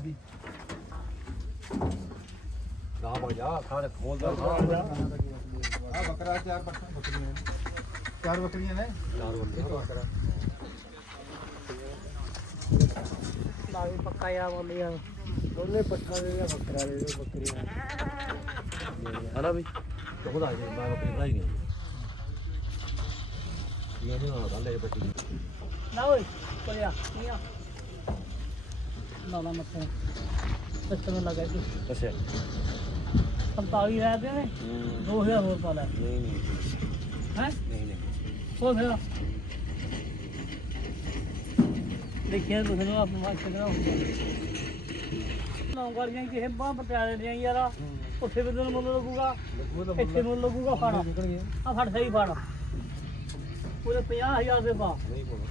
ਦੀ ਗਾਂ ਬਣ ਜਾ ਖਾਣੇ ਖੋਲਦਾ ਆ ਬੱਕਰਾ ਚਾਰ ਬੱਕਰੀਆਂ ਨੇ ਚਾਰ ਬੱਕਰੀਆਂ ਨੇ ਚਾਰ ਬੱਕਰਾ ਬਾਗੀ ਪੱਕਾ ਯਾ ਬੋਲੀ ਆ ਦੋਨੇ ਪੱਠਾ ਦੇ ਜਾਂ ਬੱਕਰਾ ਦੇ ਬੱਕਰੀਆਂ ਹਨਾ ਵੀ ਉਹਦਾ ਜੇ ਮੈਂ ਬੱਕਰੀ ਬਣਾਈ ਨਹੀਂ ਇਹ ਨਹੀਂ ਹੋਣਾ ਲੈ ਬੱਕਰੀ ਨਾ ਓਏ ਕੋਲਿਆ ਨਹੀਂ ਆ ਨਾ ਨਾ ਮੱਥੇ ਸਿਸਟਮ ਲਗਾ ਕੇ ਅੱਛਾ 45 ਰਹਿ ਦੇ ਨੇ 2000 ਹੋਰ ਪਾ ਲੈ ਨਹੀਂ ਨਹੀਂ ਹੈ ਨਹੀਂ ਹੋਰ ਫਿਰ ਦੇਖਿਆ ਤੁਸੀਂ ਨੂੰ ਆਪਣਾ ਵਾਸਤੇ ਕਰਾਓ ਨਾ ਗਾੜੀਆਂ ਕਿਸੇ ਬਾਹ ਪਟਿਆਲੇ ਦੀਆਂ ਯਾਰ ਉੱਥੇ ਵੀ ਤੈਨੂੰ ਮੁੱਲ ਲੱਗੂਗਾ ਇੱਥੇ ਮੁੱਲ ਲੱਗੂਗਾ ਫੜ ਆ ਫੜ ਸਹੀ ਫੜ ਪੂਰੇ 50000 ਦੇ ਪਾ ਨਹੀਂ ਬੋਲ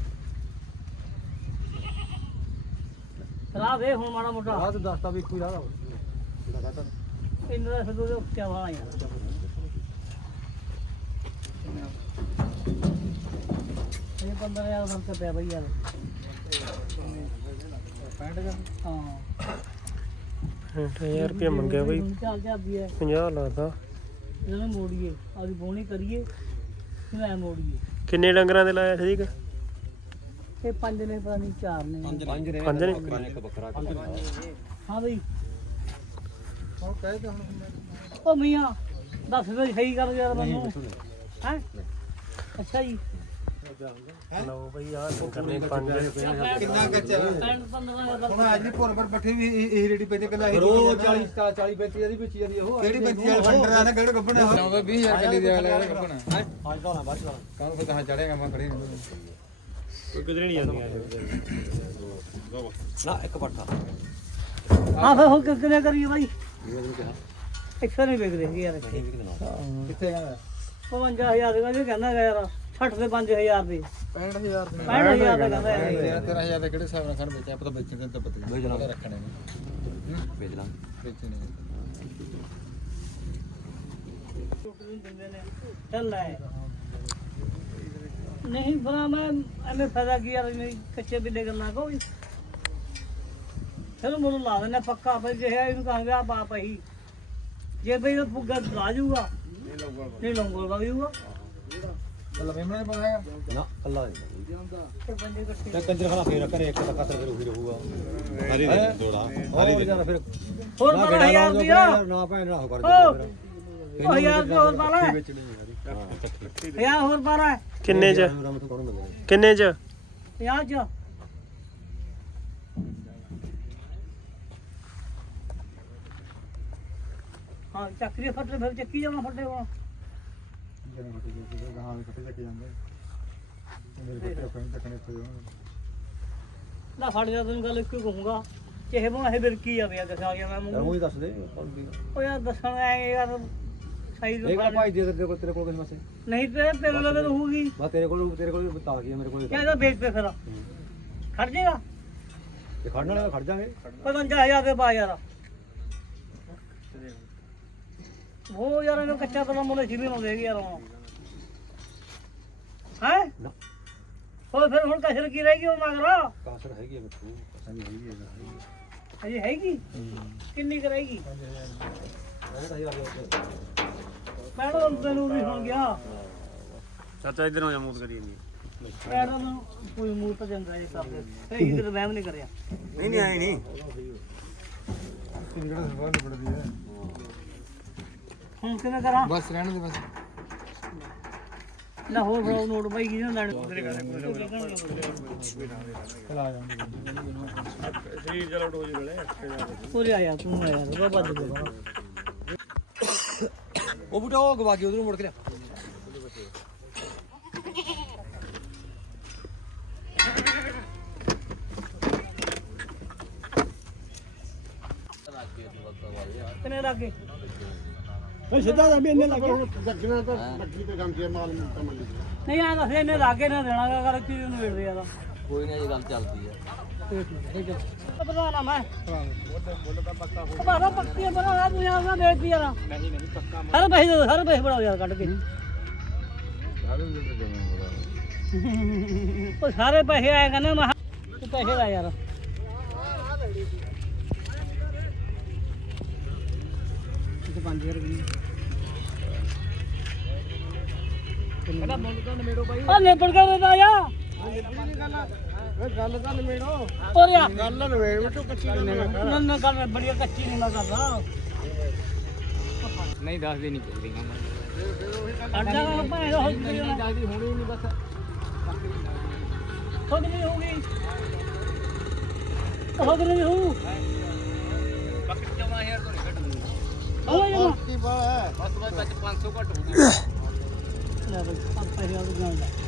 ਰਾਹ ਵੇ ਹੁਣ ਮਾੜਾ ਮੋਟਾ ਰਾਤ ਦੱਸਦਾ ਵੀ ਕੋਈ ਰਾਹ ਇਹਨਾਂ ਦਾ ਸਦੋ ਦੇ ਉੱਤੇ ਵਾਲਾ ਯਾਰ ਇਹ 15000 ਦਾ ਤਾਂ ਪਿਆ ਬਈ ਯਾਰ 65000 ਹਾਂ 6000 ਰੁਪਏ ਮੰਗਿਆ ਬਈ ਚੱਲ ਜਾਂਦੀ ਹੈ 50 ਲਾਦਾ ਇਹਨਾਂ ਨੂੰ ਮੋੜੀਏ ਆਪਦੀ ਬੋਣੀ ਕਰੀਏ ਫਿਰ ਐ ਮੋੜੀਏ ਕਿੰਨੇ ਡੰਗਰਾਂ ਦੇ ਲਾਇਆ ਸੀ ਇਹ 5 ਨੇ ਪਤਾ ਨਹੀਂ 4 ਨੇ ਪੰਜ ਨੇ ਇੱਕ ਬੱਕਰਾ ਹਾਂ ਬਈ ਹੁਣ ਕਹਿ ਤੇ ਹੁਣ ਉਹ ਮੀਆਂ ਦੱਸ ਦੇ ਸਹੀ ਕਰ ਯਾਰ ਮੈਨੂੰ ਹੈ ਅੱਛਾ ਜੀ ਲਓ ਬਈ ਆਹ ਕਰਨੇ 5 ਕਿੰਨਾ ਕੱਚਾ 15 ਦਾ ਹੁਣ ਅੱਜ ਦੀ ਭੁਰ ਪਰ ਪੱਠੇ ਵੀ ਇਹ ਰੇਡੀ ਪੈਂਦੇ ਕੱਲਾ ਇਹ 40 35 ਦੀ ਵੇਚੀ ਜਾਂਦੀ ਉਹ ਕਿਹੜੀ ਬੱਚੀ ਵਾਲੇ ਫੰਡਰ ਆ ਨਾ ਕਿਹੜੇ ਗੱਬਣੇ ਹੋ 20000 ਕੱਲੀ ਦੇ ਵਾਲੇ ਕੱਪਣਾ ਅੱਜ ਦਾ ਨਾ ਬਾਅਦ ਕਾਹਨੂੰ ਫਿਰ ਕਹਾਂ ਚੜੇਗਾ ਮੈਂ ਖੜੀ ਕੋਈ ਕਿਧਰੇ ਨਹੀਂ ਜਾਂਦੀਆਂ ਨਾ ਇੱਕ ਪੱਠਾ ਹਾਂ ਫਿਰ ਹੁਣ ਕਿੰਨੇ ਕਰੀਏ ਬਾਈ ਇਹ ਉਹਨੂੰ ਕਿਹਾ ਇੱਥੇ ਨਹੀਂ ਵੇਚ ਰਹੇ ਯਾਰ ਇੱਥੇ ਨਹੀਂ ਵੀ ਕਿਨਾ ਕਿੱਥੇ ਜਾਣਾ 55000 ਦੇ ਕਹਿੰਦੇ ਕਹਿੰਦਾ ਯਾਰ 60 ਦੇ 5000 ਦੇ 65000 ਦੇ 65000 ਦਾ ਕਹਿੰਦਾ ਯਾਰ 13000 ਦੇ ਕਿਹੜੇ ਹਿਸਾਬ ਨਾਲ ਖਾਣ ਵੇਚਿਆ ਪਤਾ ਵੇਚਣ ਦਾ ਪਤਾ ਵੇਚ ਲਾਂਗੇ। ਰੱਖਣੇ ਨੇ ਵੇਚ ਲਾਂ ਵੇਚਣੇ ਚੱਲ ਲੈ ਨਹੀਂ ਬਣਾ ਮੈਂ ਐਵੇਂ ਫਾਇਦਾ ਕੀ ਯਾਰ ਮੇਰੀ ਕੱਚੇ ਬਿੱਲੇ ਗੱਲਾਂ ਕੋਈ ਚਲੋ ਮੈਨੂੰ ਲਾ ਦੇਣਾ ਪੱਕਾ ਬਈ ਜੇ ਹੈ ਇਹਨੂੰ ਕਹਾਂਗੇ ਆ ਬਾਪ ਹੀ ਜੇ ਬਈ ਉਹ ਪੁੱਗਾ ਲਾ ਜੂਗਾ ਨਹੀਂ ਲੰਗੋਲ ਵਗ ਜੂਗਾ ਕੱਲਾ ਮੇਮਣਾ ਨੇ ਪਾਇਆ ਨਾ ਅੱਲਾ ਨਹੀਂ ਤੇ ਬੰਦੇ ਇਕੱਠੇ ਤੇ ਕੰਜਰ ਖਲਾ ਫੇਰ ਕਰੇ ਇੱਕ ਟੱਕਾ ਫਿਰ ਉਹੀ ਰਹੂਗਾ ਹਰੀ ਦੇ ਦੋੜਾ ਹਰੀ ਦੇ ਫਿਰ ਹੋਰ 12000 ਦਿਆ ਨਾ ਭੈਣ ਨਾ ਕਰ ਉਹ 1000 ਰੁਪਏ ਹੋਰ ਪਾ ਲੈ ਵੇਚਣੀ ਹਰੀ 1000 ਹੋਰ ਪਾ ਲੈ ਕਿੰਨੇ ਚ ਰਾਮ ਤੋਂ ਕੌਣ ਮਿਲਦਾ ਕਿੰਨੇ ਚ 50 ਚ ਹਾਂ ਚੱਕਰੀ ਫੱਟੇ ਫਿਰ ਚੱਕੀ ਜਾਵਾਂ ਫੱਟੇ ਕੋਲ ਗਾਂ ਦੇ ਕੱਟੇ ਚੱਕੇ ਜਾਂਦੇ ਮੇਰੇ ਕੱਟੇ ਪੈਣ ਚੱਕਣੇ ਇੱਥੇ ਨਾ ਫੜ ਜਾ ਤੈਨੂੰ ਗੱਲ ਇੱਕੋ ਕਹੂੰਗਾ ਚਾਹੇ ਮੈਂ ਇਹ ਬਿਰਕੀ ਜਾਵੇ ਆ ਦਿਖਾ ਗਿਆ ਮੈਂ ਯਾਰ ਮੂੰਹ ਉਹ ਹੀ ਦੱਸ ਦੇ ਉਹ ਯਾਰ ਦੱਸਣ ਐ ਯਾਰ ਸਹੀ ਇਹ ਕਿਹੜਾ ਭਾਈ ਦੇ ਤੇਰੇ ਕੋਲ ਕਿਸ ਪਾਸੇ ਨਹੀਂ ਤੇ ਤੇਰੇ ਲਵੇ ਰਹੂਗੀ ਬਸ ਤੇਰੇ ਕੋਲ ਬਤਾ ਗਿਆ ਮੇਰੇ ਕੋਲ ਕਹਿੰਦਾ ਵੇਚ ਤੇ ਫਿਰ ਖੜ ਜਾਏਗਾ ਤੇ ਖੜਨ ਵਾਲੇ ਖੜ ਜਾਗੇ 55000 ਦੇ ਪਾ ਯਾਰ ਉਹ ਯਾਰ ਇਹਨੂੰ ਕੱਚਾ ਤਾਂ ਮੁੰਡੇ ਸੀ ਵੀ ਨਾ ਦੇਗੀ ਯਾਰ ਹੁਣ ਹੈ ਨਾ ਹੋਰ ਫਿਰ ਹੁਣ ਕਸਰ ਕੀ ਰਹਿ ਗਈ ਉਹ ਮਗਰ ਕਾਸਰ ਹੈਗੀ ਮਿੱਠੂ ਨਹੀਂ ਹੈਗੀ ਅਜੇ ਹੈਗੀ ਕਿੰਨੀ ਕਰੇਗੀ ਮੈਡਮ ਤੈਨੂੰ ਵੀ ਹੋ ਗਿਆ ਚਾਚਾ ਇਧਰ ਨੂੰ ਜਾ ਮੂਤ ਕਰੀ ਨਹੀਂ ਮੈਡਮ ਕੋਈ ਮੂੰਹ ਤਾਂ ਚੰਗਾ ਜੇ ਕਰਦੇ ਸਹੀ ਤੇ ਵਹਿਮ ਨਹੀਂ ਕਰਿਆ ਨਹੀਂ ਆਏ ਨਹੀਂ ਜਿਹੜਾ ਸਵਾਲ ਨਿਬੜਦੀ ਹੈ ਹੁਣ ਕਿਵੇਂ ਕਰਾਂ ਬਸ ਰਹਿਣ ਦੇ ਬਸ ਨਾ ਹੋਰ ਫੜਾਓ ਨੋਟ ਬਾਈ ਕੀ ਨਾ ਲੈਣ ਚਲਾ ਜਾਂਦੇ ਸਰੀਰ ਚਲੋ ਟੋਜ ਗਲੇ ਪੂਰੇ ਆਇਆ ਤੂੰ ਆਇਆ ਬਾਬਾ ਦੇ ਉਹ ਬੁੱਢਾ ਉਹ ਗਵਾ ਕੇ ਉਧਰੋਂ ਮੁੜ ਕੇ ਲਿਆ ਕਿਨੇ ਲੱਗੇ ਓਏ ਸਿੱਧਾ ਜਾ ਵੀ ਇੰਨੇ ਲੱਗੇ ਜੱਗਣਾ ਤਾਂ ਲੱਗੀ ਤੇ ਗੰਦੇ ਮਾਲ ਤਾਂ ਮੰਡੀ ਨਹੀਂ ਆ ਦੱਸ ਇਹਨੇ ਲਾਗੇ ਨਾ ਦੇਣਾ ਕਰ ਕੀ ਨੂੰ ਵੇੜਦੇ ਯਾਰ ਕੋਈ ਨਾ ਇਹ ਗੱਲ ਚੱਲਦੀ ਆ ਪਤਾ ਨਾ ਮੈਂ ਬਾਬਾ ਪੱਕੀ ਬਣਾ ਤੂੰ ਯਾਰ ਨਾ ਵੇਚ ਯਾਰ ਨਹੀਂ ਪੱਕਾ ਸਾਰੇ ਪੈਸੇ ਬਣਾਓ ਯਾਰ ਕੱਢ ਕੇ ਉਹ ਸਾਰੇ ਪੈਸੇ ਆਏ ਕਹਿੰਦੇ ਮੈਂ ਤੂੰ ਪੈਸੇ ਦਾ ਯਾਰ 5000 ਰੁਪਏ ਕਹਿੰਦਾ ਮੁੱਲ ਤਾਂ ਨਵੇੜੋ ਬਾਈ ਆ ਨਿਬੜ ਕੇ ਦੇ ਆ ਗੱਲ ਤਾਂ ਨਵੇੜੋ ਔਰ ਯਾ ਗੱਲ ਨਵੇੜ ਵਿੱਚੋਂ ਕੱਚੀ ਨਾ ਨਾ ਗੱਲ ਬੜੀ ਕੱਚੀ ਨਹੀਂ ਮੈਂ ਕਰਦਾ ਨਹੀਂ ਦੱਸਦੇ ਨਹੀਂ ਪਊਗਾ ਅੱਡਾ ਦਾ ਭਾਵੇਂ ਦਾ ਹੋ ਗਈ ਨਾ ਦੱਸਦੀ ਹੋਣੀ ਨਹੀਂ ਬਸ ਹੋ ਗਈ ਹੋਊਗੀ ਹੋ ਗਈ ਨਹੀਂ ਹੋਊ ਬਾਕੀ 14000 ਤੋਂ ਨਹੀਂ ਘਟਣੀ ਹੋ ਜਾ ਕੀ ਬਾ ਬਸ 500 ਘੱਟ ਹੋਊਗੀ ਲੈ ਬਈ 5000 ਦੀ ਗੱਲ